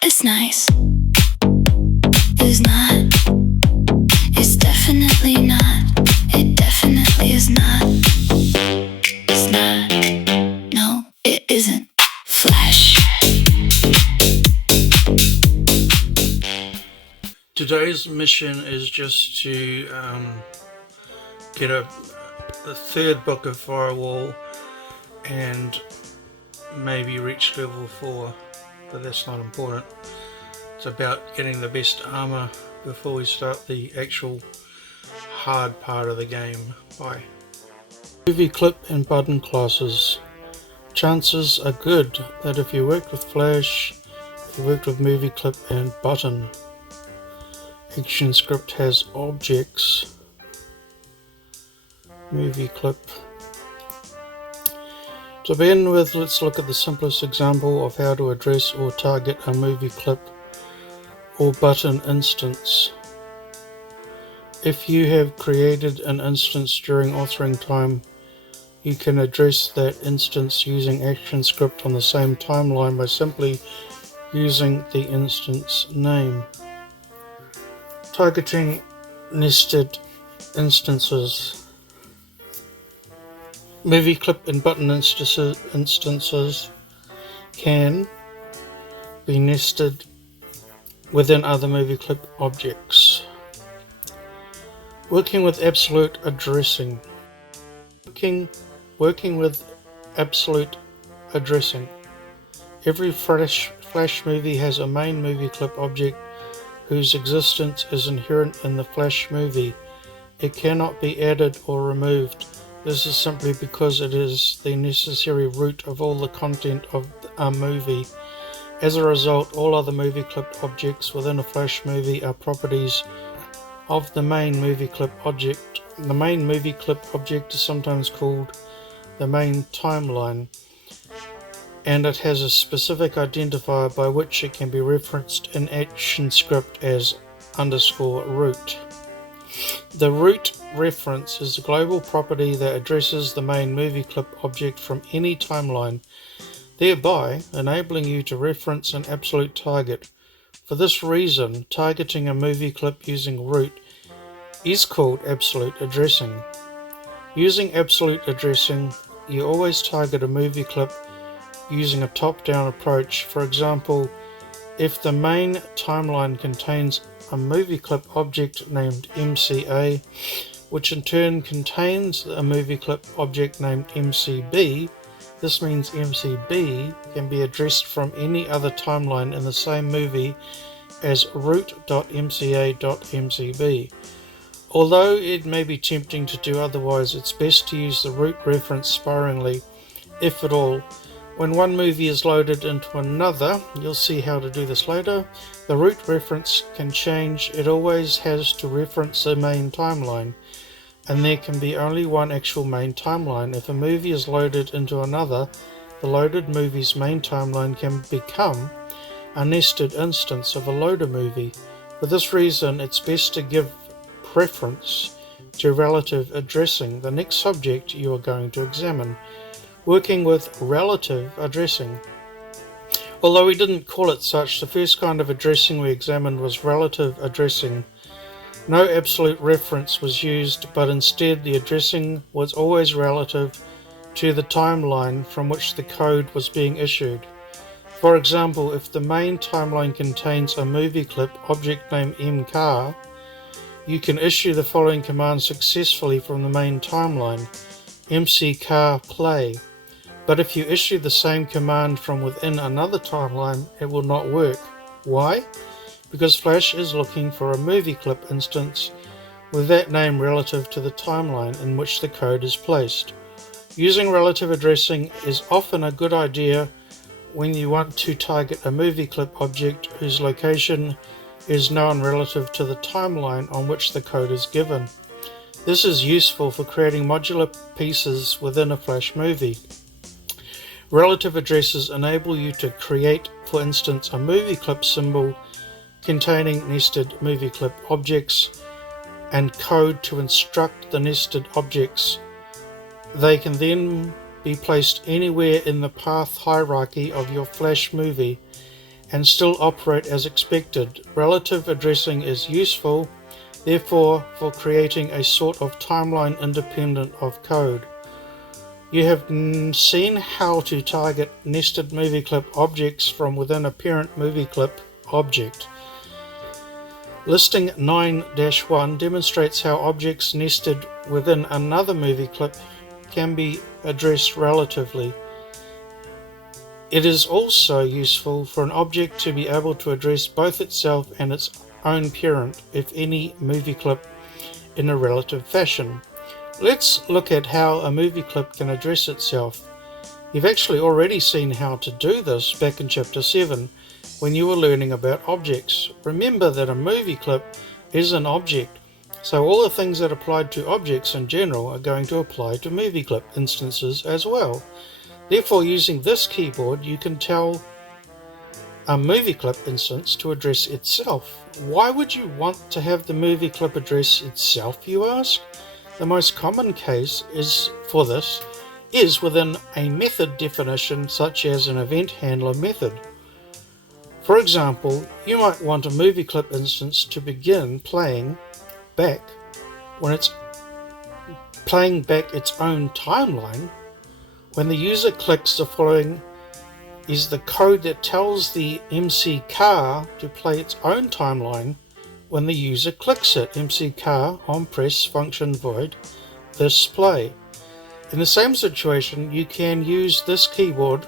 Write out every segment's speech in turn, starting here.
It's nice. It's not. It's definitely not. It definitely is not. It's not. No, it isn't. Flash. Today's mission is just to get the third book of Firewall and maybe reach level 4, but that's not important. It's about getting the best armor before we start the actual hard part of the game. Bye. Movie clip and button classes. Chances are good that if you worked with Flash, you worked with movie clip and button. Actionscript has objects. Movie clip. To begin with, let's look at the simplest example of how to address or target a movie clip or button instance. If you have created an instance during authoring time, you can address that instance using Actionscript on the same timeline by simply using the instance name. Targeting nested instances. Movie clip and button instances can be nested within other movie clip objects. Working with absolute addressing. Working with absolute addressing. Every Flash movie has a main movie clip object whose existence is inherent in the Flash movie. It cannot be added or removed. This is simply because it is the necessary root of all the content of a movie. As a result, all other movie clip objects within a Flash movie are properties of the main movie clip object. The main movie clip object is sometimes called the main timeline, and it has a specific identifier by which it can be referenced in Actionscript as _root. The root reference is a global property that addresses the main movie clip object from any timeline, thereby enabling you to reference an absolute target. For this reason, targeting a movie clip using root is called absolute addressing. Using absolute addressing, you always target a movie clip using a top-down approach. For example, if the main timeline contains a movie clip object named MCA, which in turn contains a movie clip object named MCB, this means MCB can be addressed from any other timeline in the same movie as root.mca.mcb. Although it may be tempting to do otherwise, it's best to use the root reference sparingly, if at all. When one movie is loaded into another, you'll see how to do this later, the root reference can change. It always has to reference the main timeline, and there can be only one actual main timeline. If a movie is loaded into another, the loaded movie's main timeline can become a nested instance of a loader movie. For this reason, it's best to give preference to relative addressing, the next subject you are going to examine. Working with relative addressing. Although we didn't call it such, the first kind of addressing we examined was relative addressing. No absolute reference was used, but instead the addressing was always relative to the timeline from which the code was being issued. For example, if the main timeline contains a movie clip object named mcar, you can issue the following command successfully from the main timeline: mccar play. But if you issue the same command from within another timeline, it will not work. Why? Because Flash is looking for a movie clip instance with that name relative to the timeline in which the code is placed. Using relative addressing is often a good idea when you want to target a movie clip object whose location is known relative to the timeline on which the code is given. This is useful for creating modular pieces within a Flash movie. Relative addresses enable you to create, for instance, a movie clip symbol containing nested movie clip objects and code to instruct the nested objects. They can then be placed anywhere in the path hierarchy of your Flash movie and still operate as expected. Relative addressing is useful, therefore, for creating a sort of timeline independent of code. You have seen how to target nested movie clip objects from within a parent movie clip object. Listing 9-1 demonstrates how objects nested within another movie clip can be addressed relatively. It is also useful for an object to be able to address both itself and its own parent, if any movie clip, in a relative fashion. Let's look at how a movie clip can address itself. You've actually already seen how to do this back in chapter 7 when you were learning about objects. Remember that a movie clip is an object, so all the things that applied to objects in general are going to apply to movie clip instances as well. Therefore, using this keyboard, you can tell a movie clip instance to address itself. Why would you want to have the movie clip address itself, you ask? The most common case for this is within a method definition, such as an event handler method. For example, you might want a movie clip instance to begin playing back when it's playing back its own timeline. When the user clicks, the following is the code that tells the MC car to play its own timeline when the user clicks it. MC car on press function void this play. In the same situation, you can use this keyword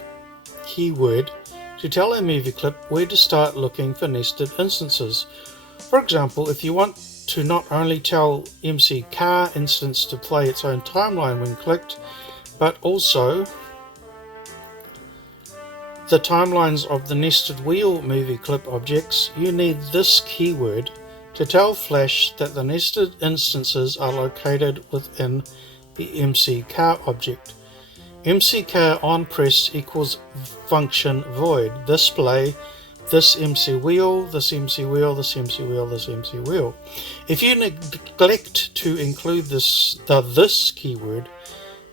to tell a movie clip where to start looking for nested instances. For example, if you want to not only tell MC car instance to play its own timeline when clicked, but also the timelines of the nested wheel movie clip objects, you need this keyword to tell Flash that the nested instances are located within the MC car object. MC car on press equals function void display this MC wheel, this MC wheel, this MC wheel, this MC wheel. If you neglect to include this keyword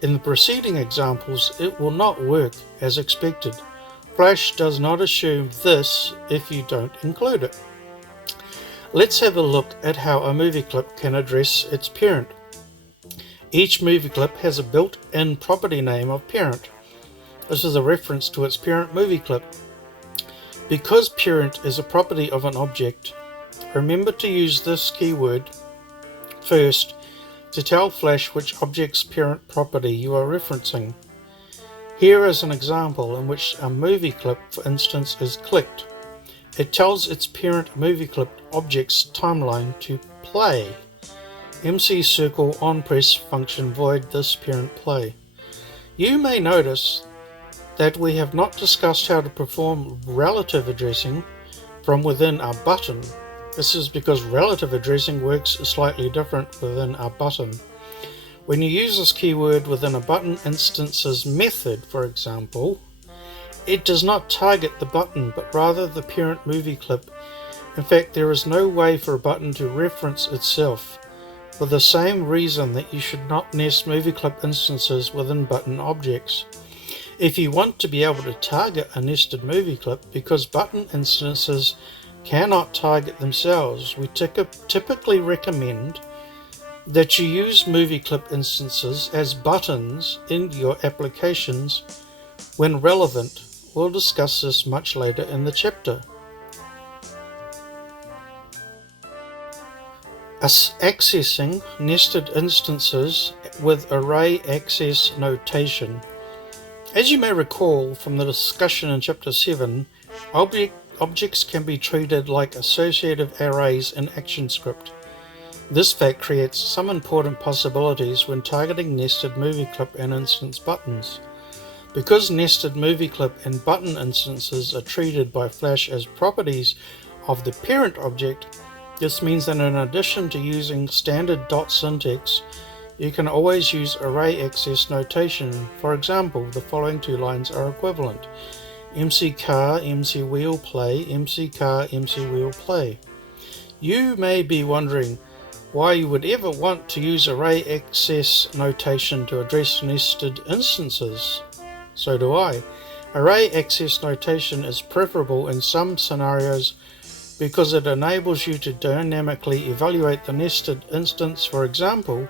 in the preceding examples, it will not work as expected. Flash does not assume this if you don't include it. Let's have a look at how a movie clip can address its parent. Each movie clip has a built-in property name of parent. This is a reference to its parent movie clip. Because parent is a property of an object, remember to use this keyword first to tell Flash which object's parent property you are referencing. Here is an example in which a movie clip, for instance, is clicked. It tells its parent movie clip object's timeline to play. MC circle on press function void this parent play. You may notice that we have not discussed how to perform relative addressing from within a button. This is because relative addressing works slightly different within a button. When you use this keyword within a button instance's method, for example, it does not target the button, but rather the parent movie clip. In fact, there is no way for a button to reference itself, for the same reason that you should not nest movie clip instances within button objects. If you want to be able to target a nested movie clip, because button instances cannot target themselves, we typically recommend that you use movie clip instances as buttons in your applications when relevant. We'll discuss this much later in the chapter. Accessing nested instances with array access notation. As you may recall from the discussion in chapter 7, objects can be treated like associative arrays in Actionscript. This fact creates some important possibilities when targeting nested movie clip and instance buttons. Because nested movie clip and button instances are treated by Flash as properties of the parent object, this means that in addition to using standard dot syntax, you can always use array access notation. For example, the following two lines are equivalent. MC car, MC wheel play, MC car, MC wheel play. You may be wondering why you would ever want to use array access notation to address nested instances. So do I. Array access notation is preferable in some scenarios because it enables you to dynamically evaluate the nested instance. For example,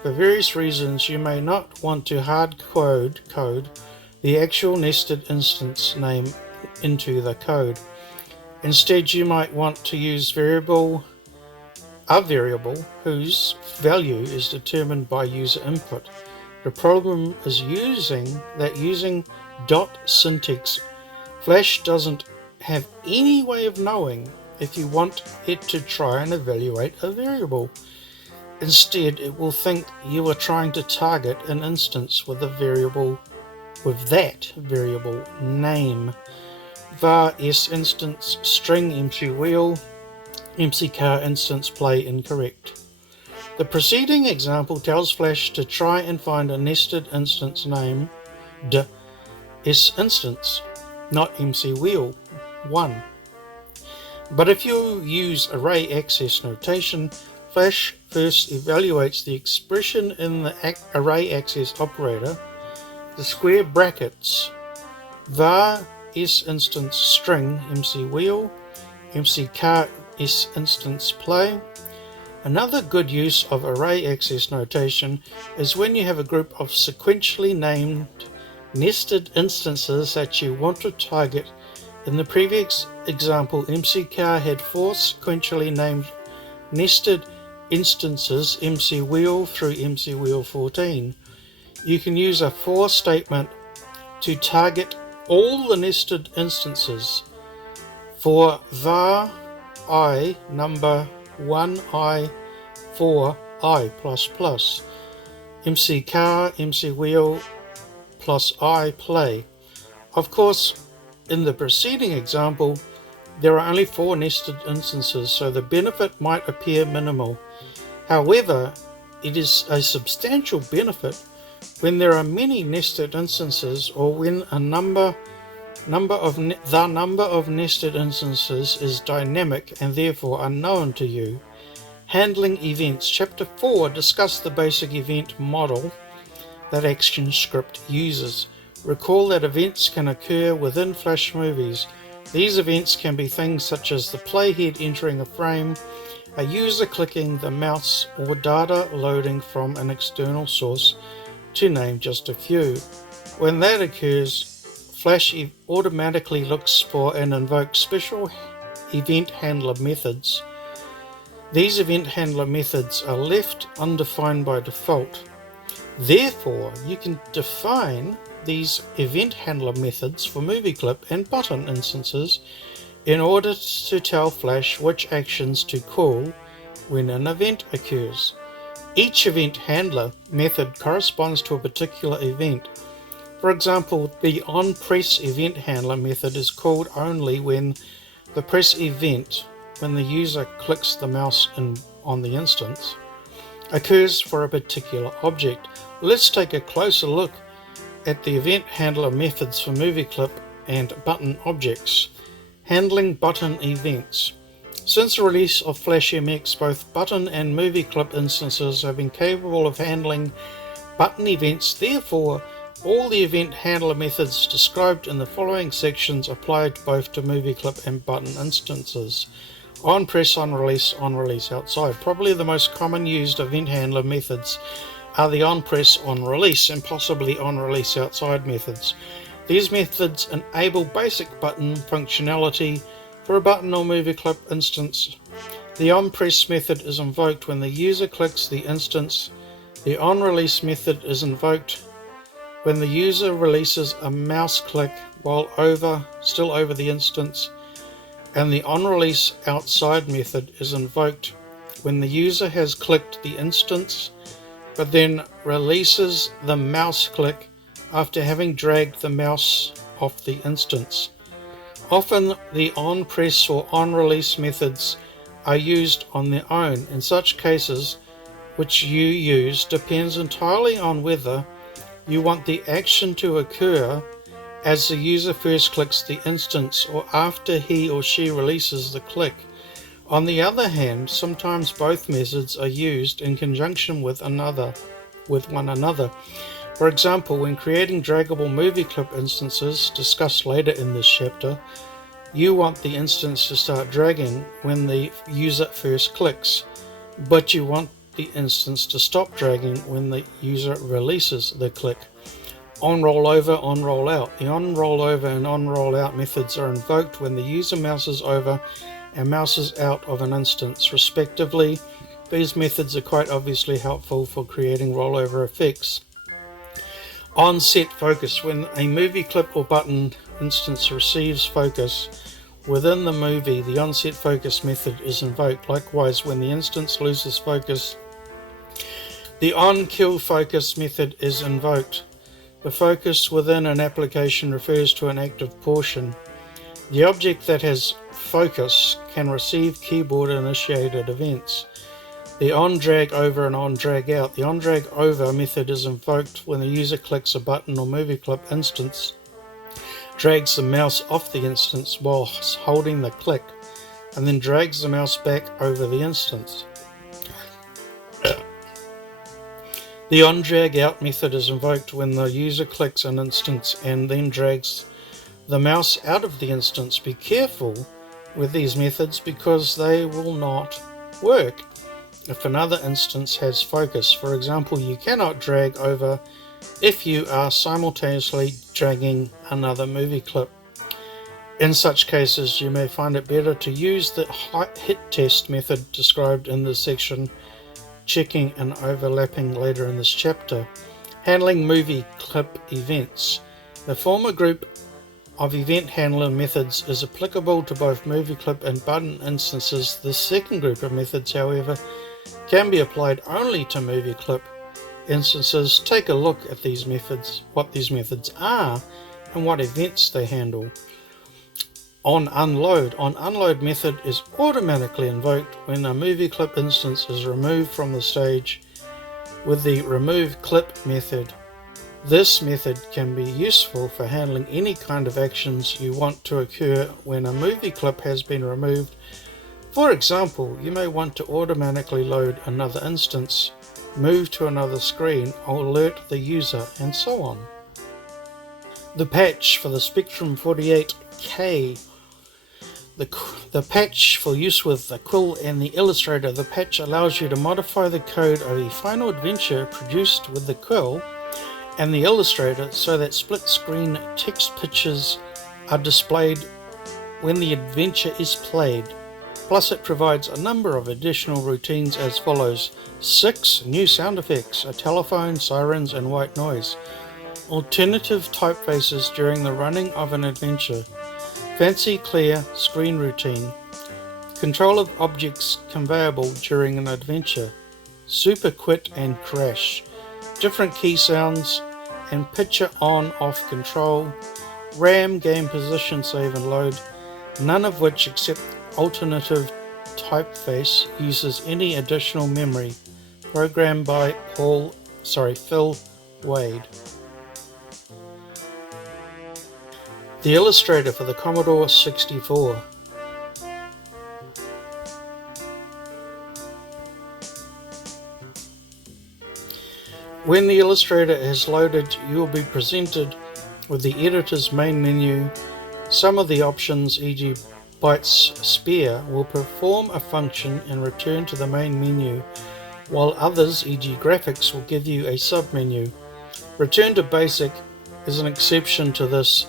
for various reasons you may not want to hard code the actual nested instance name into the code. Instead, you might want to use a variable whose value is determined by user input. The problem is using dot syntax. Flash doesn't have any way of knowing if you want it to try and evaluate a variable. Instead, it will think you are trying to target an instance with that variable name. var s instance string MC wheel MC car instance play incorrect. The preceding example tells Flash to try and find a nested instance name s instance, not MC wheel 1. But if you use array access notation, Flash first evaluates the expression in the array access operator, the square brackets, var s instance string MC wheel, MC car s instance play. Another good use of array access notation is when you have a group of sequentially named nested instances that you want to target. In the previous example, MC car had 4 sequentially named nested instances, MC wheel through MC wheel 14. You can use a for statement to target all the nested instances. For var I number 1i 4i plus MC car MC wheel plus I play. Of course, in the preceding example, there are only 4 nested instances, so the benefit might appear minimal. However, it is a substantial benefit when there are many nested instances, or when the number of nested instances is dynamic and therefore unknown to you. Handling events. Chapter 4 discussed the basic event model that Actionscript uses. Recall that events can occur within Flash movies. These events can be things such as the playhead entering a frame, a user clicking the mouse, or data loading from an external source, to name just a few. When that occurs, Flash automatically looks for and invokes special event handler methods. These event handler methods are left undefined by default. Therefore, you can define these event handler methods for movie clip and button instances in order to tell Flash which actions to call when an event occurs. Each event handler method corresponds to a particular event. For example, the onPress event handler method is called only when the press event, when the user clicks the mouse on the instance, occurs for a particular object. Let's take a closer look at the event handler methods for movie clip and button objects. Handling button events. Since the release of Flash MX, both button and movie clip instances have been capable of handling button events. Therefore, all the event handler methods described in the following sections apply both to movie clip and button instances. On press, on release, outside. Probably the most common used event handler methods are the on press, on release, and possibly on release outside methods. These methods enable basic button functionality for a button or movie clip instance. The on press method is invoked when the user clicks the instance. The on release method is invoked when the user releases a mouse click while still over the instance. And the on release outside method is invoked when the user has clicked the instance but then releases the mouse click after having dragged the mouse off the instance. Often the on press or on release methods are used on their own. In such cases, which you use depends entirely on whether you want the action to occur as the user first clicks the instance or after he or she releases the click. On the other hand, sometimes both methods are used in conjunction with one another. For example, when creating draggable movie clip instances, discussed later in this chapter, you want the instance to start dragging when the user first clicks, but you want the instance to stop dragging when the user releases the click. On rollover, on rollout. The on rollover and on rollout methods are invoked when the user mouses over and mouses out of an instance, respectively. These methods are quite obviously helpful for creating rollover effects. On set focus. When a movie clip or button instance receives focus within the movie, the on-set focus method is invoked. Likewise, when the instance loses focus, the on-kill focus method is invoked. The focus within an application refers to an active portion. The object that has focus can receive keyboard-initiated events. The on-drag over and on-drag out. The on-drag over method is invoked when the user clicks a button or movie clip instance, drags the mouse off the instance while holding the click, and then drags the mouse back over the instance. The on-drag out method is invoked when the user clicks an instance and then drags the mouse out of the instance. Be careful with these methods because they will not work if another instance has focus. For example, you cannot drag over if you are simultaneously dragging another movie clip. In such cases, you may find it better to use the hit test method described in this section, checking and overlapping later in this chapter. Handling movie clip events. The former group of event handler methods is applicable to both movie clip and button instances. The second group of methods, however, can be applied only to movie clip instances. Take a look at these methods, what these methods are, and what events they handle. On unload. On unload method is automatically invoked when a movie clip instance is removed from the stage with the remove clip method. This method can be useful for handling any kind of actions you want to occur when a movie clip has been removed. For example, you may want to automatically load another instance, move to another screen, or alert the user, and so on. The patch for the Spectrum 48K. The patch for use with the Quill and the Illustrator. The patch allows you to modify the code of a final adventure produced with the Quill and the Illustrator so that split-screen text pictures are displayed when the adventure is played. Plus, it provides a number of additional routines as follows: 6 new sound effects, a telephone, sirens, and white noise. Alternative typefaces during the running of an adventure. Fancy clear screen routine. Control of objects conveyable during an adventure. Super quit and crash. Different key sounds and picture on-off control. RAM, game position, save and load. None of which except alternative typeface uses any additional memory. Programmed by Phil Wade. The Illustrator for the Commodore 64. When the Illustrator is loaded, you will be presented with the editor's main menu. Some of the options, e.g. Bytes Spare, will perform a function and return to the main menu, while others, e.g. Graphics, will give you a submenu. Return to Basic is an exception to this,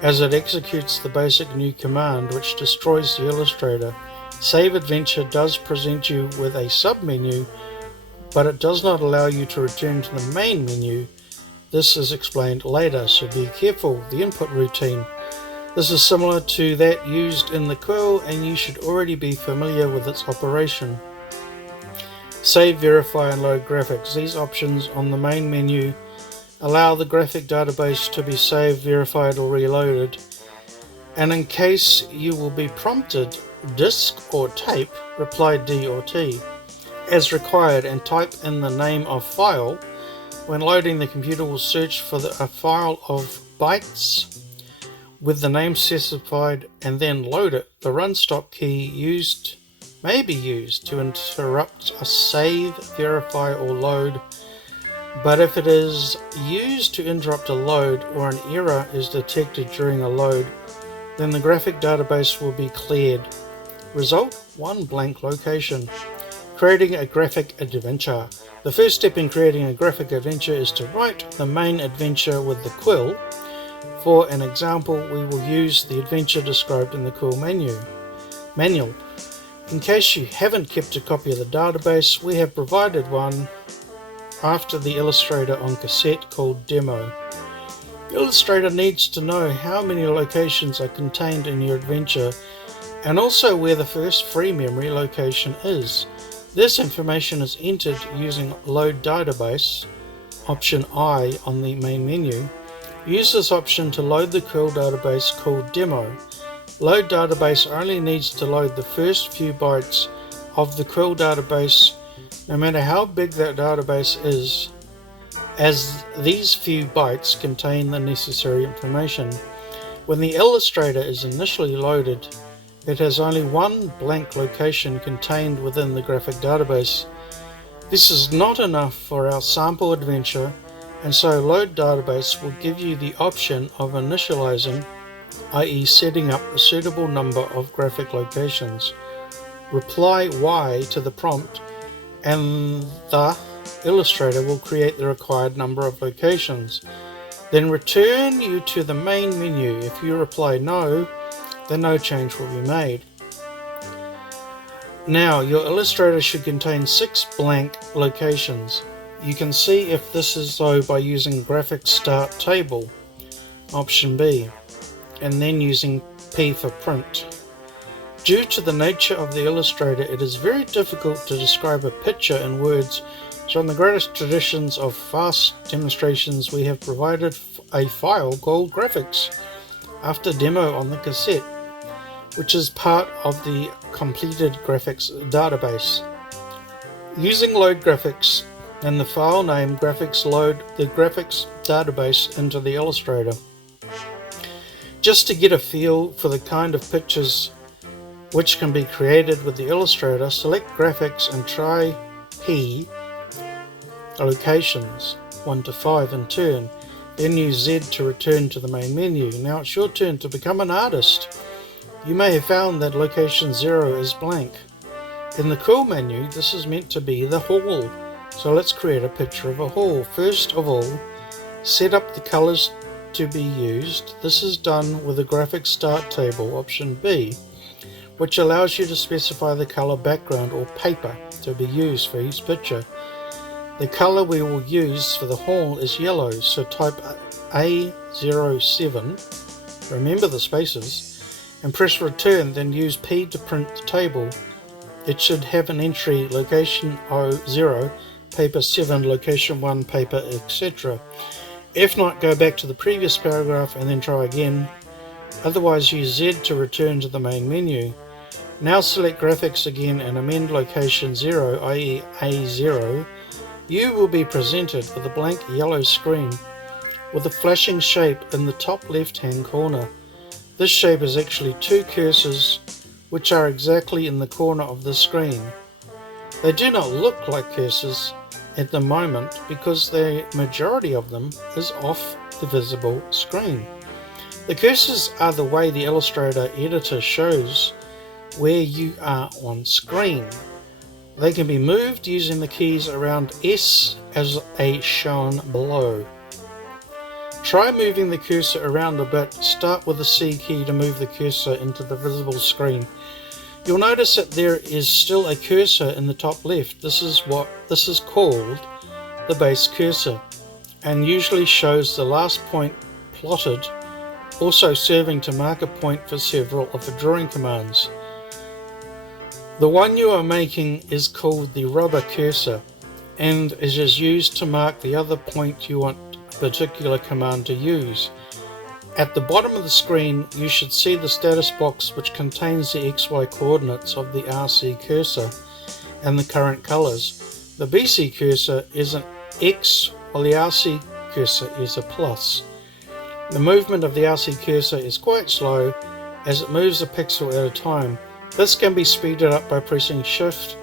as it executes the basic new command which destroys the Illustrator. Save Adventure does present you with a submenu, but it does not allow you to return to the main menu. This is explained later, so be careful. The input routine. This is similar to that used in the Quill, and you should already be familiar with its operation. Save, verify, and load graphics. These options on the main menu allow the graphic database to be saved, verified, or reloaded. And in case you will be prompted, disk or tape, reply D or T as required and type in the name of file. When loading, the computer will search for a file of bytes with the name specified and then load it. The run stop key may be used to interrupt a save, verify, or load. but if it is used to interrupt a load or an error is detected during a load, then the graphic database will be cleared. Result: one blank location. Creating a graphic adventure. The first step in creating a graphic adventure is to write the main adventure with the Quill. For an example, we will use the adventure described in the Quill manual. In case you haven't kept a copy of the database, we have provided one after the Illustrator on cassette called Demo. Illustrator needs to know how many locations are contained in your adventure and also where the first free memory location is. This information is entered using Load Database, option I on the main menu. Use this option to load the Quill database called Demo. Load Database only needs to load the first few bytes of the Quill database, no matter how big that database is, as these few bytes contain the necessary information. When the Illustrator is initially loaded, it has only one blank location contained within the graphic database. This is not enough for our sample adventure, and so Load Database will give you the option of initializing, i.e. setting up a suitable number of graphic locations. Reply Y to the prompt and the Illustrator will create the required number of locations. Then return you to the main menu. If you reply no, then no change will be made. Now your Illustrator should contain 6 blank locations. You can see if this is so by using Graphic Start Table, option B, and then using P for print. Due to the nature of the Illustrator, it is very difficult to describe a picture in words, so in the greatest traditions of fast demonstrations we have provided a file called Graphics after Demo on the cassette, which is part of the completed graphics database. Using Load Graphics and the file name Graphics, load the graphics database into the Illustrator. Just to get a feel for the kind of pictures which can be created with the Illustrator, select Graphics and try P locations 1 to 5 in turn, then use Z to return to the main menu. Now it's your turn to become an artist. You may have found that location 0 is blank. In the Quill menu, this is meant to be the hall, so let's create a picture of a hall. First of all, set up the colors to be used. This is done with the Graphic Start Table, option B, which allows you to specify the color background or paper to be used for each picture. The color we will use for the hall is yellow, so type A07, remember the spaces, and press return, then use P to print the table. It should have an entry location 0, paper 7, location 1, paper, etc. If not, go back to the previous paragraph and then try again. Otherwise use Z to return to the main menu. Now select Graphics again and amend location 0, i.e. A0. You will be presented with a blank yellow screen with a flashing shape in the top left hand corner. This shape is actually 2 cursors which are exactly in the corner of the screen. They do not look like cursors at the moment because the majority of them is off the visible screen. The cursors are the way the Illustrator editor shows where you are on screen. They can be moved using the keys around S as shown below. Try moving the cursor around a bit. Start with the C key to move the cursor into the visible screen. You'll notice that there is still a cursor in the top left. This is called the base cursor and usually shows the last point plotted, also serving to mark a point for several of the drawing commands. The one you are making is called the rubber cursor and it is used to mark the other point you want a particular command to use. At the bottom of the screen you should see the status box which contains the XY coordinates of the RC cursor and the current colors. The BC cursor is an X while the RC cursor is a plus. The movement of the RC cursor is quite slow as it moves a pixel at a time. This can be speeded up by pressing Shift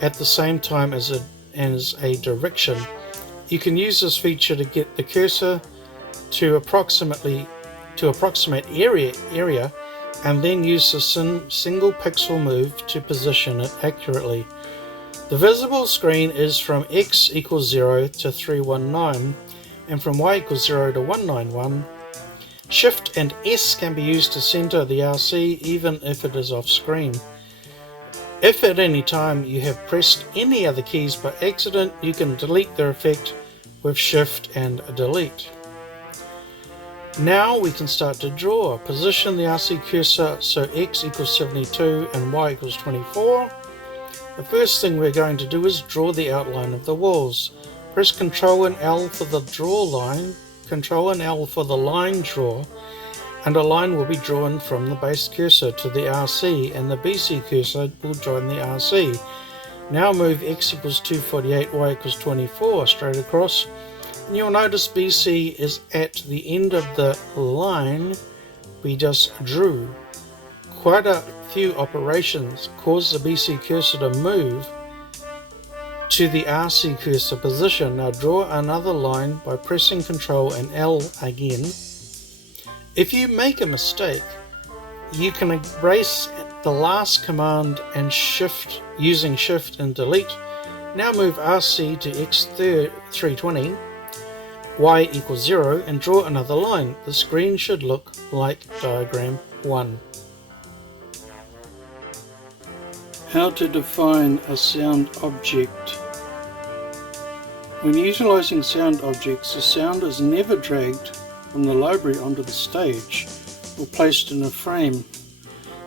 at the same time as a direction You can use this feature to get the cursor to approximate area and then use the single pixel move to position it accurately. The visible screen is from x equals 0 to 319 and from y equals 0 to 191. Shift and S can be used to center the RC even if it is off screen. If at any time you have pressed any other keys by accident, you can delete their effect with Shift and Delete. Now we can start to draw. Position the RC cursor so x equals 72 and y equals 24. The first thing we're going to do is draw the outline of the walls. Press Ctrl and L for the draw line, Ctrl and L for the line draw, and a line will be drawn from the base cursor to the RC and the BC cursor will join the RC. Now move x equals 248, y equals 24 straight across, and you'll notice BC is at the end of the line we just drew. Quite a few operations cause the BC cursor to move to the RC cursor position. Now draw another line by pressing Ctrl and L again. If you make a mistake, you can erase the last command and shift using Shift and Delete. Now move RC to x320, y equals 0 and draw another line. The screen should look like diagram 1. How to define a sound object. When utilizing sound objects, the sound is never dragged from the library onto the stage or placed in a frame.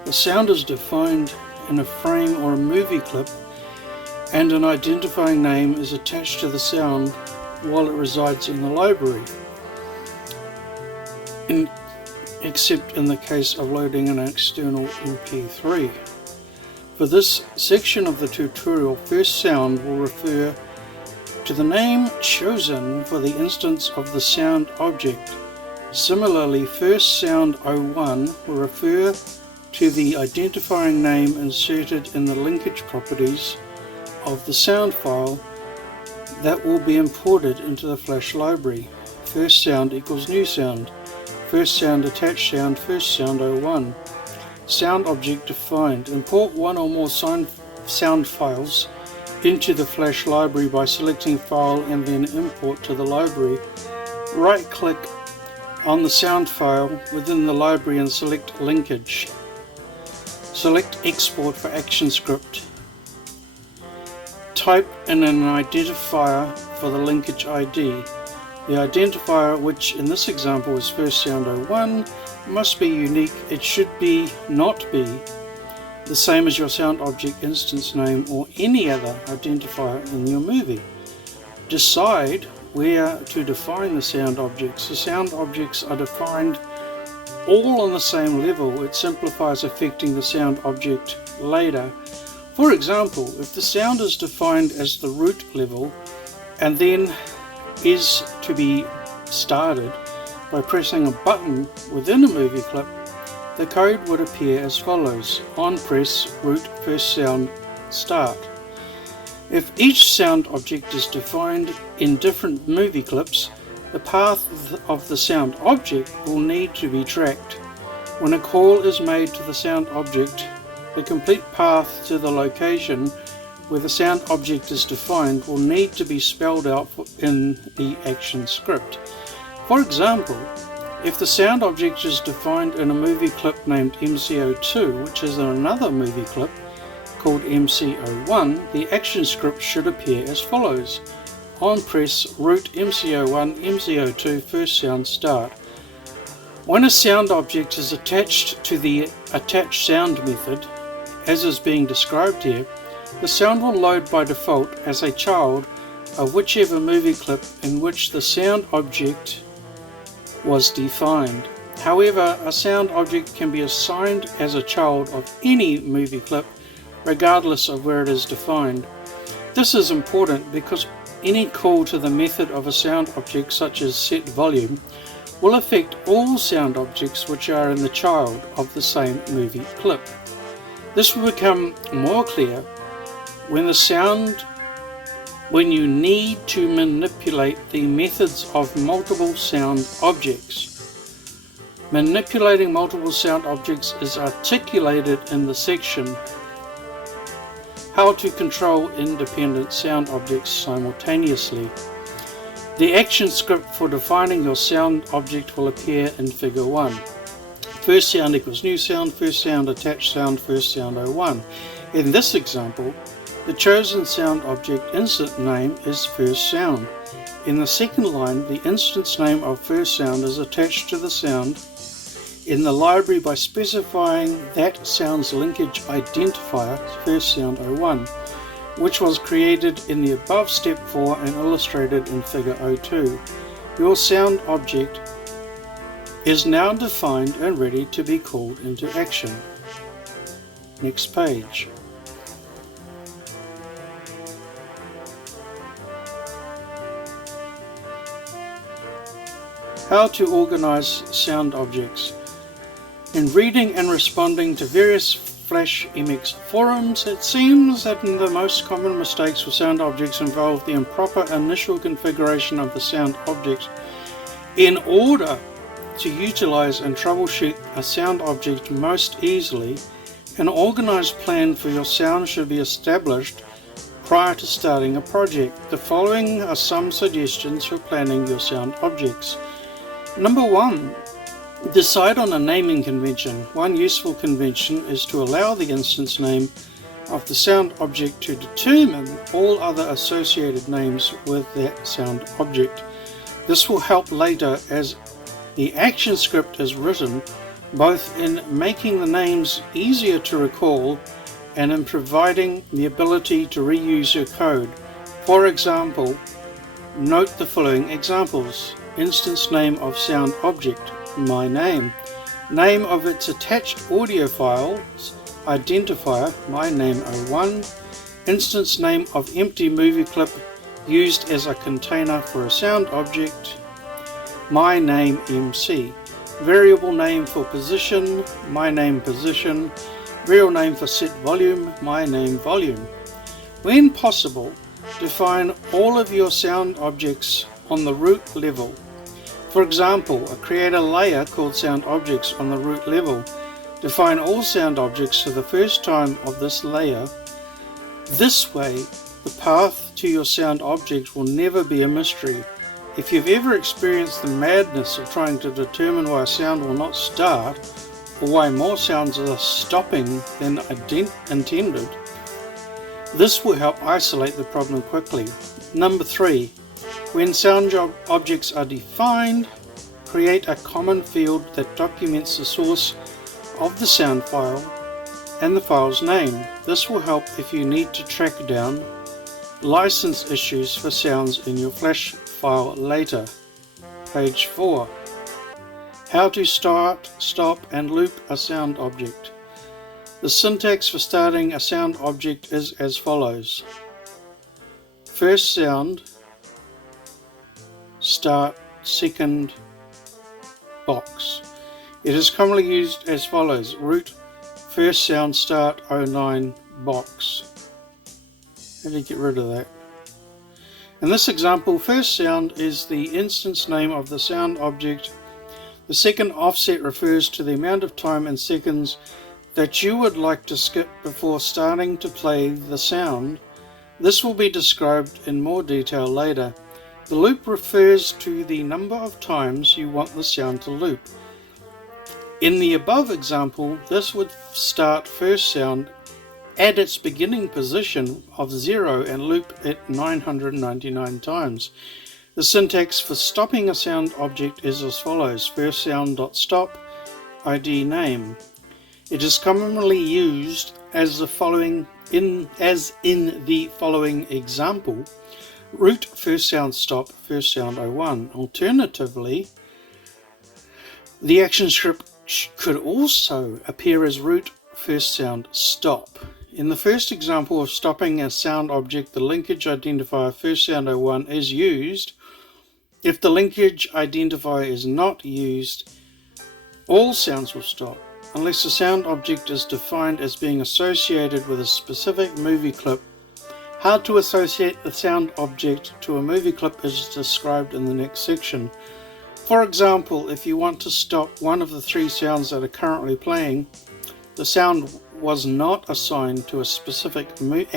The sound is defined in a frame or a movie clip, and an identifying name is attached to the sound while it resides in the library, except in the case of loading an external MP3. For this section of the tutorial, first sound will refer to the name chosen for the instance of the sound object. Similarly, first sound 01 will refer to the identifying name inserted in the linkage properties of the sound file that will be imported into the Flash library. First sound equals new sound. First sound attached sound, first sound 01. Sound object defined. Import one or more sound files into the Flash library by selecting File and then Import to the library. Right click on the sound file within the library and select Linkage. Select Export for Actionscript. Type in an identifier for the linkage ID. The identifier, which in this example is first sound 01, must be unique. It should not be the same as your sound object instance name or any other identifier in your movie. Decide where to define the sound objects. The sound objects are defined all on the same level. It simplifies affecting the sound object later. For example, if the sound is defined as the root level and then is to be started by pressing a button within a movie clip, the code would appear as follows: on press root first sound start. If each sound object is defined in different movie clips, the path of the sound object will need to be tracked. When a call is made to the sound object, the complete path to the location where the sound object is defined will need to be spelled out in the Actionscript. For example, if the sound object is defined in a movie clip named MC02, which is in another movie clip called MC01, the Actionscript should appear as follows: on press root MC01 MC02 first sound start. When a sound object is attached to the attach sound method, as is being described here, the sound will load by default as a child of whichever movie clip in which the sound object was defined. However, a sound object can be assigned as a child of any movie clip, regardless of where it is defined. This is important because any call to the method of a sound object, such as set volume, will affect all sound objects which are in the child of the same movie clip. This will become more clear when the sound when you need to manipulate the methods of multiple sound objects. Manipulating multiple sound objects is articulated in the section How to Control Independent Sound Objects Simultaneously. The action script for defining your sound object will appear in Figure 1. First sound equals new sound, first sound attached sound, first sound 01. In this example, the chosen sound object instant name is first sound. In the second line, the instance name of first sound is attached to the sound in the library by specifying that sound's linkage identifier, first sound 01, which was created in the above step 4 and illustrated in Figure 02. Your sound object is now defined and ready to be called into action. Next page. How to organize sound objects. In reading and responding to various Flash MX forums, it seems that the most common mistakes for sound objects involve the improper initial configuration of the sound object. In order to utilize and troubleshoot a sound object most easily, an organized plan for your sound should be established prior to starting a project. The following are some suggestions for planning your sound objects. Number 1. Decide on a naming convention. One useful convention is to allow the instance name of the sound object to determine all other associated names with that sound object. This will help later as the action script is written, both in making the names easier to recall and in providing the ability to reuse your code. For example, note the following examples. Instance name of sound object, my name. Name of its attached audio files, identifier, my name 01. Instance name of empty movie clip used as a container for a sound object, my name MC. Variable name for position, my name position. Real name for set volume, my name volume. When possible, define all of your sound objects on the root level. For example, create a layer called sound objects on the root level. Define all sound objects for the first time of this layer. This way, the path to your sound object will never be a mystery. If you've ever experienced the madness of trying to determine why a sound will not start, or why more sounds are stopping than intended, this will help isolate the problem quickly. Number 3. When sound objects are defined, create a common field that documents the source of the sound file and the file's name. This will help if you need to track down license issues for sounds in your Flash file later. Page 4. How to start, stop and loop a sound object. The syntax for starting a sound object is as follows. First sound, start, second box. It is commonly used as follows. Root, first sound, start, 09 box. How do you get rid of that? In this example, first sound is the instance name of the sound object. The second offset refers to the amount of time in seconds that you would like to skip before starting to play the sound. This will be described in more detail later. The loop refers to the number of times you want the sound to loop. In the above example, this would start first sound at its beginning position of 0 and loop it 999 times. The syntax for stopping a sound object is as follows. First sound.stop, ID name. It is commonly used as the following in the following example. Root first sound stop, first sound 01. Alternatively, the action script could also appear as root first sound stop. In the first example of stopping a sound object, the linkage identifier first sound 01 is used. If the linkage identifier is not used, all sounds will stop, unless the sound object is defined as being associated with a specific movie clip. How to associate the sound object to a movie clip is described in the next section. For example, if you want to stop one of the three sounds that are currently playing, the sound was not assigned to a specific movie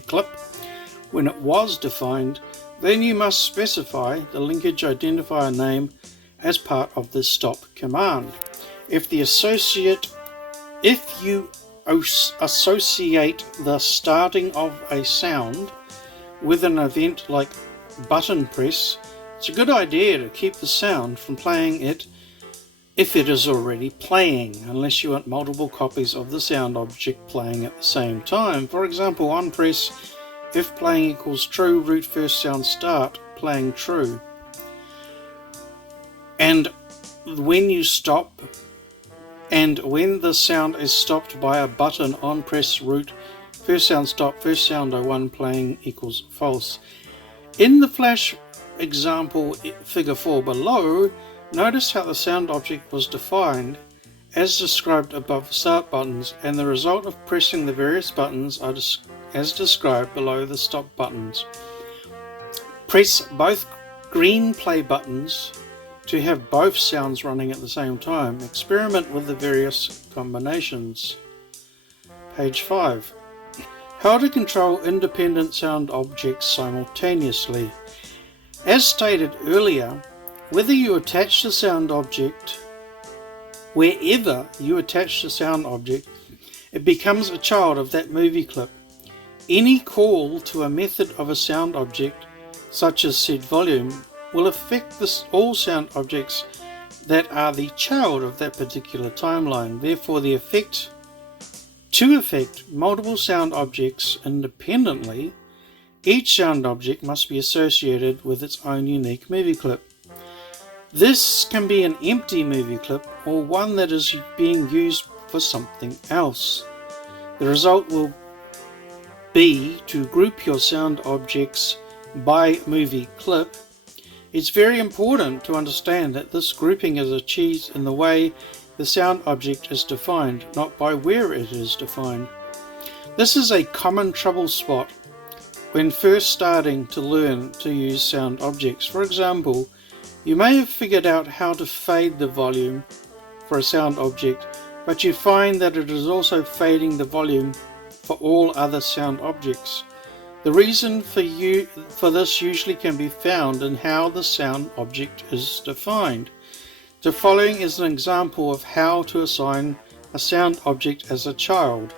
clip when it was defined, then you must specify the linkage identifier name as part of the stop command. If you associate the starting of a sound with an event like button press, it's a good idea to keep the sound from playing it if it is already playing, unless you want multiple copies of the sound object playing at the same time. For example, on press, if playing equals true, root first sound start, playing true. And when you stop, and when the sound is stopped by a button on press, root first sound stop, first sound 01, playing equals false. In the flash example figure 4 below, notice how the sound object was defined as described above the start buttons, and the result of pressing the various buttons are as described below the stop buttons. Press both green play buttons to have both sounds running at the same time. Experiment with the various combinations. Page 5. How to control independent sound objects simultaneously. As stated earlier, wherever you attach the sound object, it becomes a child of that movie clip. Any call to a method of a sound object, such as set volume, will affect all sound objects that are the child of that particular timeline. Therefore, to affect multiple sound objects independently, each sound object must be associated with its own unique movie clip. This can be an empty movie clip or one that is being used for something else. The result will be to group your sound objects by movie clip. It's very important to understand that this grouping is achieved in the way the sound object is defined, not by where it is defined. This is a common trouble spot when first starting to learn to use sound objects. For example, you may have figured out how to fade the volume for a sound object, but you find that it is also fading the volume for all other sound objects. The reason for this usually can be found in how the sound object is defined. The following is an example of how to assign a sound object as a child.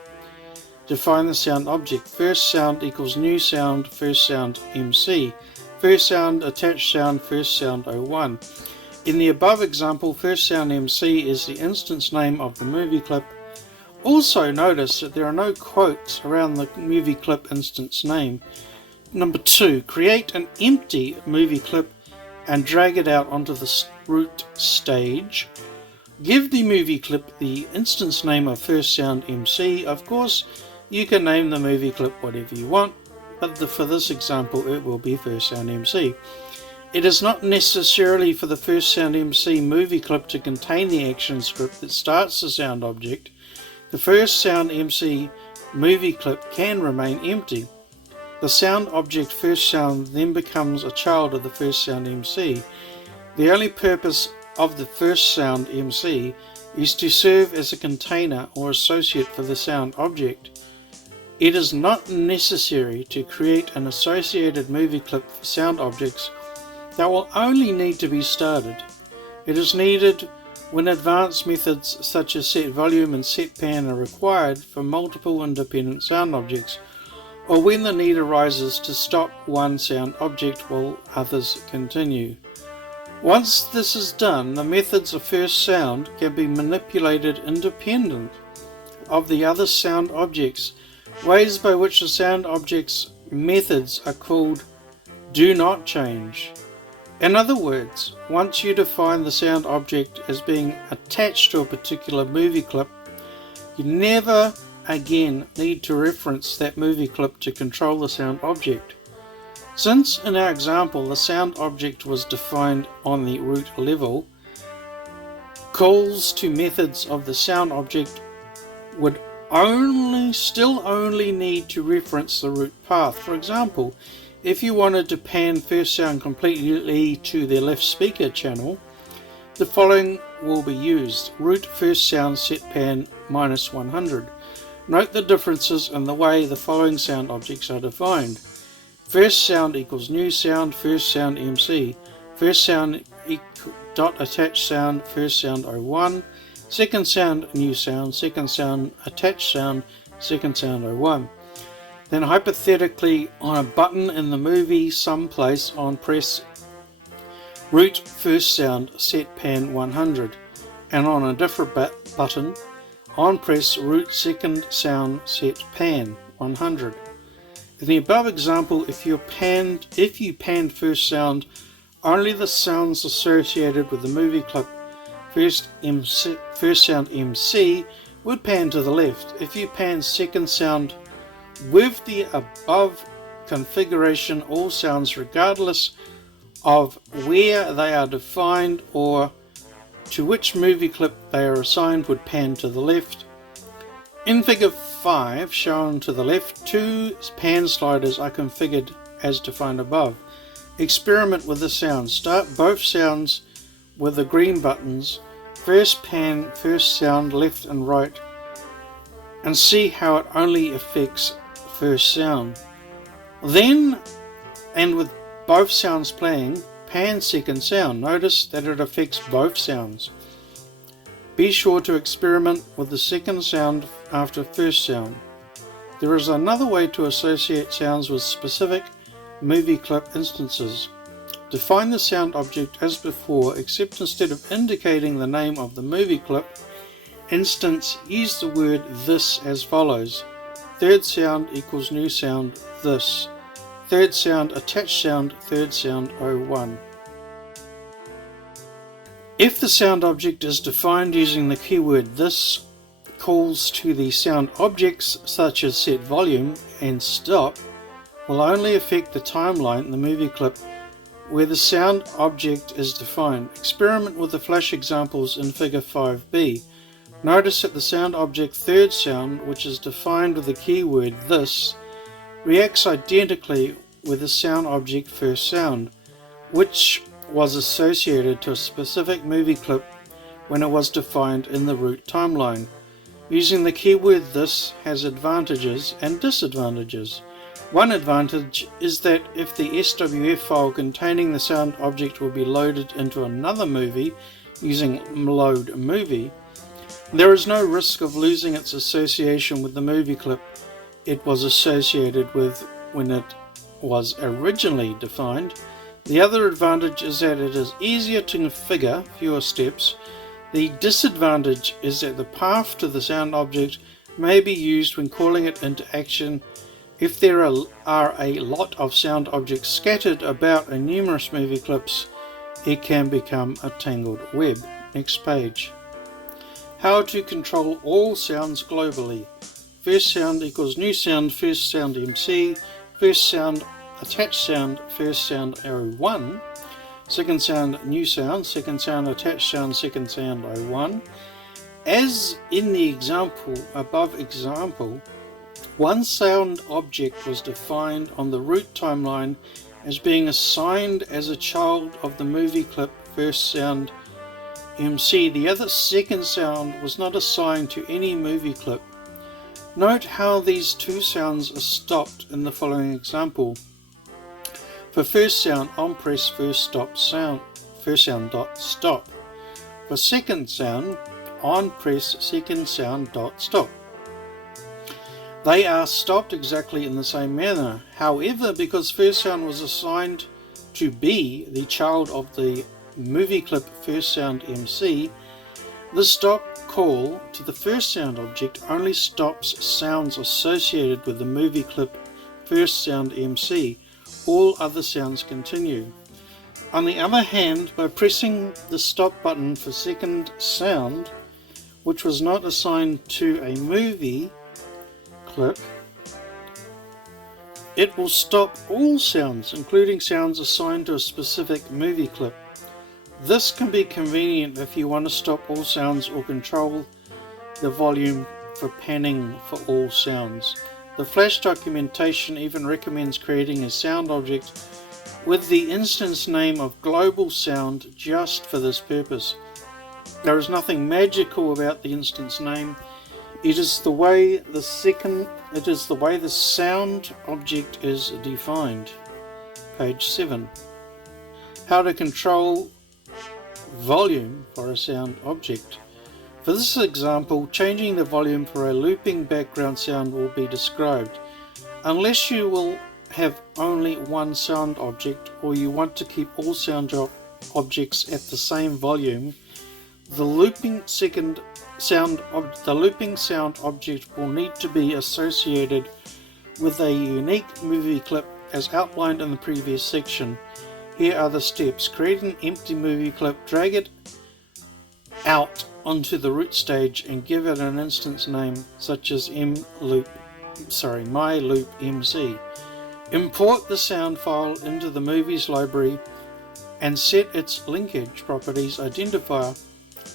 Define the sound object. First sound equals new sound, first sound MC. First sound, attached sound, first sound 01. In the above example, first sound MC is the instance name of the movie clip. Also notice that there are no quotes around the movie clip instance name. Number 2, create an empty movie clip and drag it out onto the root stage. Give the movie clip the instance name of first sound MC. Of course, you can name the movie clip whatever you want, but for this example it will be first sound MC. It is not necessarily for the first sound MC movie clip to contain the action script that starts the sound object. The first sound MC movie clip can remain empty. The sound object first sound then becomes a child of the first sound MC. The only purpose of the first sound MC is to serve as a container or associate for the sound object. It is not necessary to create an associated movie clip for sound objects that will only need to be started. It is needed when advanced methods such as set volume and set pan are required for multiple independent sound objects, or when the need arises to stop one sound object while others continue. Once this is done, the methods of first sound can be manipulated independent of the other sound objects. Ways by which the sound object's methods are called do not change. In other words, once you define the sound object as being attached to a particular movie clip, you never again need to reference that movie clip to control the sound object. Since in our example the sound object was defined on the root level, calls to methods of the sound object would still only need to reference the root path. For example, if you wanted to pan first sound completely to the left speaker channel, the following will be used. Root first sound set pan -100. Note the differences in the way the following sound objects are defined. First sound equals new sound, first sound MC. First sound dot attached sound, first sound 01. Second sound new sound, second sound attached sound, second sound 01. Then hypothetically, on a button in the movie someplace, on press root first sound set pan 100, and on a different button on press root second sound set pan 100. In the above example, if you panned first sound, only the sounds associated with the movie clip first sound MC would pan to the left. If you pan second sound with the above configuration, all sounds, regardless of where they are defined or to which movie clip they are assigned, would pan to the left. In figure 5, shown to the left, 2 pan sliders are configured as defined above. Experiment with the sounds. Start both sounds with the green buttons. First pan first sound left and right, and see how it only affects first sound. Then, and with both sounds playing, pan second sound. Notice that it affects both sounds. Be sure to experiment with the second sound after first sound. There is another way to associate sounds with specific movie clip instances. Define the sound object as before, except instead of indicating the name of the movie clip instance, use the word this as follows. Third sound equals new sound this. Third sound attached sound, third sound 01. If the sound object is defined using the keyword this, calls to the sound objects such as set volume and stop will only affect the timeline in the movie clip where the sound object is defined. Experiment with the flash examples in figure 5b. Notice that the sound object third sound, which is defined with the keyword this, reacts identically with the sound object first sound, which was associated to a specific movie clip when it was defined in the root timeline. Using the keyword this has advantages and disadvantages. One advantage is that if the SWF file containing the sound object will be loaded into another movie using load movie, there is no risk of losing its association with the movie clip it was associated with when it was originally defined. The other advantage is that it is easier to configure, fewer steps. The disadvantage is that the path to the sound object may be used when calling it into action. If there are a lot of sound objects scattered about in numerous movie clips, it can become a tangled web. Next page. How to control all sounds globally. First sound equals new sound, first sound MC, first sound attached sound, first sound 01, second sound new sound, second sound attached sound, second sound 01. As in the above example, one sound object was defined on the root timeline as being assigned as a child of the movie clip first sound MC. The other second sound was not assigned to any movie clip. Note how these two sounds are stopped in the following example. For first sound, on press first sound dot stop. For second sound, on press second sound dot stop. They are stopped exactly in the same manner. However, because first sound was assigned to be the child of the movie clip first sound MC, the stop call to the first sound object only stops sounds associated with the movie clip first sound MC. All other sounds continue. On the other hand, by pressing the stop button for second sound, which was not assigned to a movie clip, it will stop all sounds, including sounds assigned to a specific movie clip. This can be convenient if you want to stop all sounds or control the volume for panning for all sounds. The Flash documentation even recommends creating a sound object with the instance name of global sound just for this purpose. There is nothing magical about the instance name. It is the way the sound object is defined. Page 7. How to control volume for a sound object. For this example, changing the volume for a looping background sound will be described. Unless you will have only one sound object, or you want to keep all sound objects at the same volume, the looping sound object will need to be associated with a unique movie clip as outlined in the previous section. Here are the steps. Create an empty movie clip, drag it out onto the root stage and give it an instance name such as myloopmc. Import the sound file into the movie's library and set its linkage properties identifier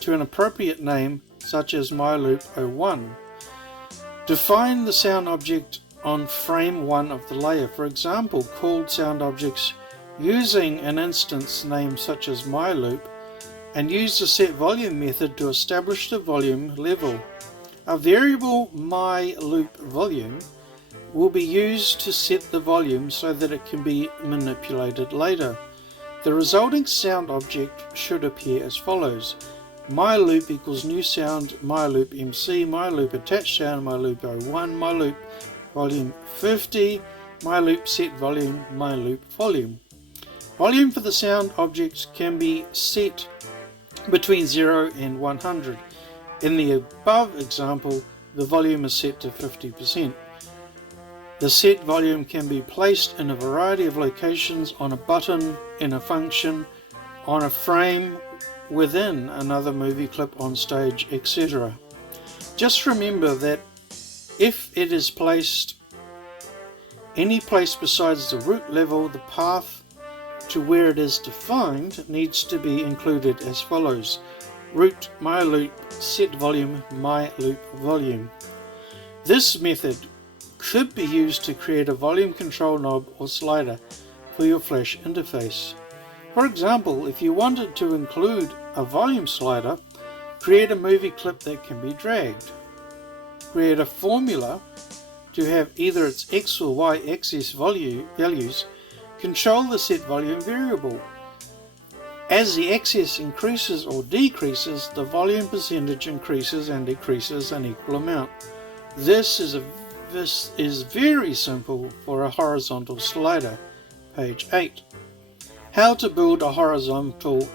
to an appropriate name such as myloop01. Define the sound object on frame 1 of the layer, for example, called sound objects using an instance name such as myloop, and use the set volume method to establish the volume level. A variable myloopVolume will be used to set the volume so that it can be manipulated later. The resulting sound object should appear as follows: myloop equals new sound, myloopmc, myloop attached sound, myloop01, myloop volume 50, myloop set volume, myloop volume. Volume for the sound object can be set between 0 and 100. In the above example, the volume is set to 50%. The set volume can be placed in a variety of locations: on a button, in a function, on a frame, within another movie clip, on stage, etc. Just remember that if it is placed any place besides the root level, the path to where it is defined needs to be included as follows: root myloop set volume myloop volume. This method could be used to create a volume control knob or slider for your Flash interface. For example, if you wanted to include a volume slider, create a movie clip that can be dragged. Create a formula to have either its X or Y axis values control the set volume variable. As the axis increases or decreases, the volume percentage increases and decreases an equal amount. This is very simple for a horizontal slider. Page 8. How to build a horizontal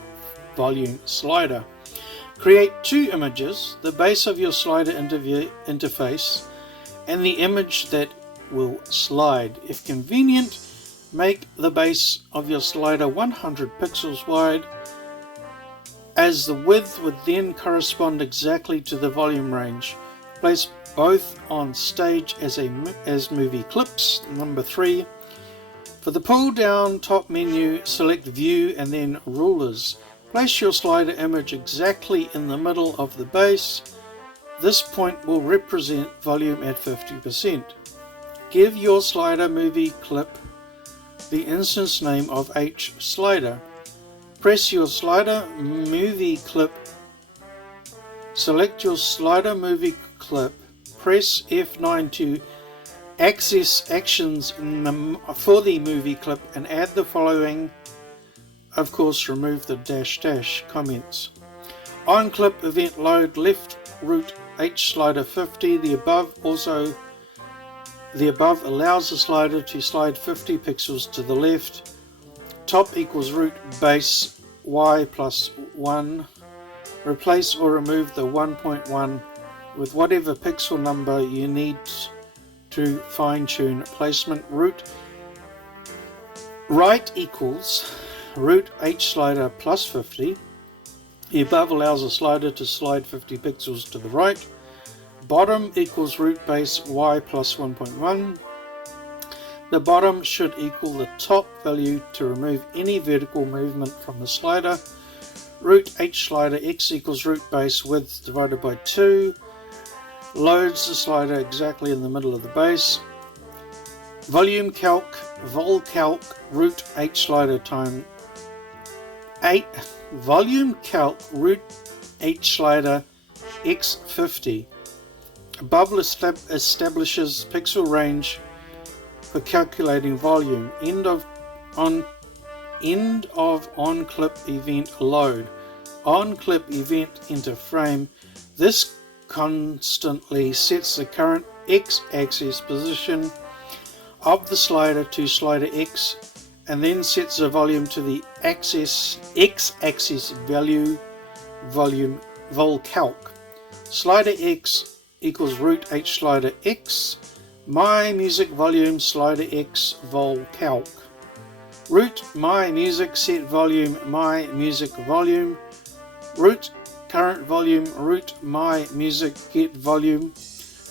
volume slider. Create two images: the base of your slider interface and the image that will slide. If convenient, make the base of your slider 100 pixels wide, as the width would then correspond exactly to the volume range. Place both on stage as movie clips. Number 3. For the pull down top menu, select View and then Rulers. Place your slider image exactly in the middle of the base. This point will represent volume at 50%. Give your slider movie clip the instance name of H slider. Press your slider movie clip. Select your slider movie clip. Press F9 to access actions for the movie clip and add the following. Of course, remove the -- comments. On clip event load left root H slider 50. The above allows the slider to slide 50 pixels to the left. Top equals root base Y plus 1. Replace or remove the 1.1 with whatever pixel number you need to fine-tune placement. Root right equals root H slider plus 50. The above allows the slider to slide 50 pixels to the right. Bottom equals root base Y plus 1.1. The bottom should equal the top value to remove any vertical movement from the slider. Root H slider X equals root base width divided by 2. loads the slider exactly in the middle of the base. Volume calc, vol calc, root H slider time 8. Volume calc, root H slider x50. Above establishes pixel range for calculating volume. End of on clip event load. On clip event enter frame. This constantly sets the current x-axis position of the slider to slider x, and then sets the volume to the x-axis value, volume vol calc. Slider x equals root H slider x, my music volume slider x vol calc. Root my music set volume my music volume. Root current volume root my music get volume.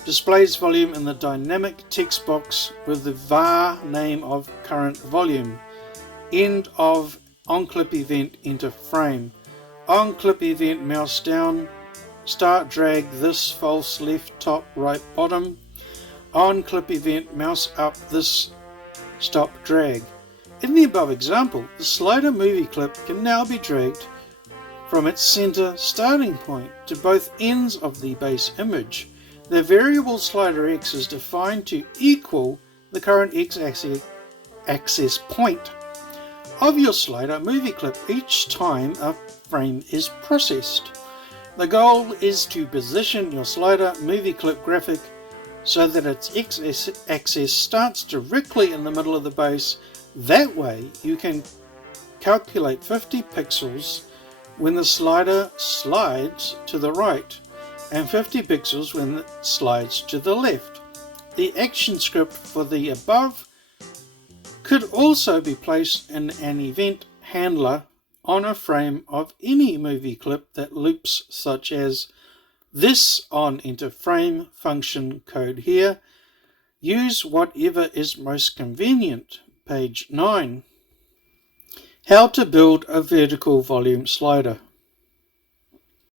Displays volume in the dynamic text box with the var name of current volume. End of on clip event enter frame. On clip event mouse down. Start drag this false left top right bottom. On clip event mouse up this stop drag. In the above example, the slider movie clip can now be dragged from its center starting point to both ends of the base image. The variable slider x is defined to equal the current x-axis point of your slider movie clip each time a frame is processed. The goal is to position your slider movie clip graphic so that its x-axis starts directly in the middle of the base. That way you can calculate 50 pixels when the slider slides to the right and 50 pixels when it slides to the left. The action script for the above could also be placed in an event handler on a frame of any movie clip that loops, such as this on enter frame function code here. Use whatever is most convenient. Page 9. How to build a vertical volume slider.